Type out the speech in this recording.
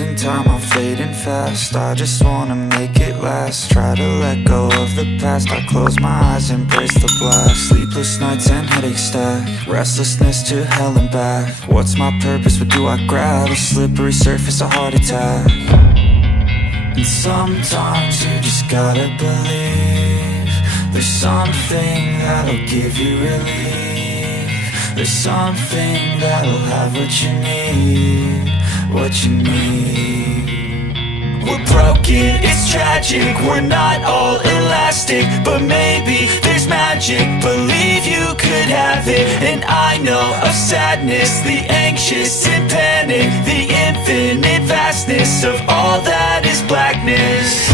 losing time, I'm fading fast. I just wanna make it last. Try to let go of the past. I close my eyes, embrace the blast. Sleepless nights and headaches stack. Restlessness to hell and back. What's my purpose, what do I grab? A slippery surface, a heart attack. And sometimes you just gotta believe there's something that'll give you relief. There's something that'll have what you need, what you need. We're broken, it's tragic, we're not all elastic, but maybe there's magic, believe you could have it. And I know of sadness, the anxious and panic, the infinite vastness of all that is blackness.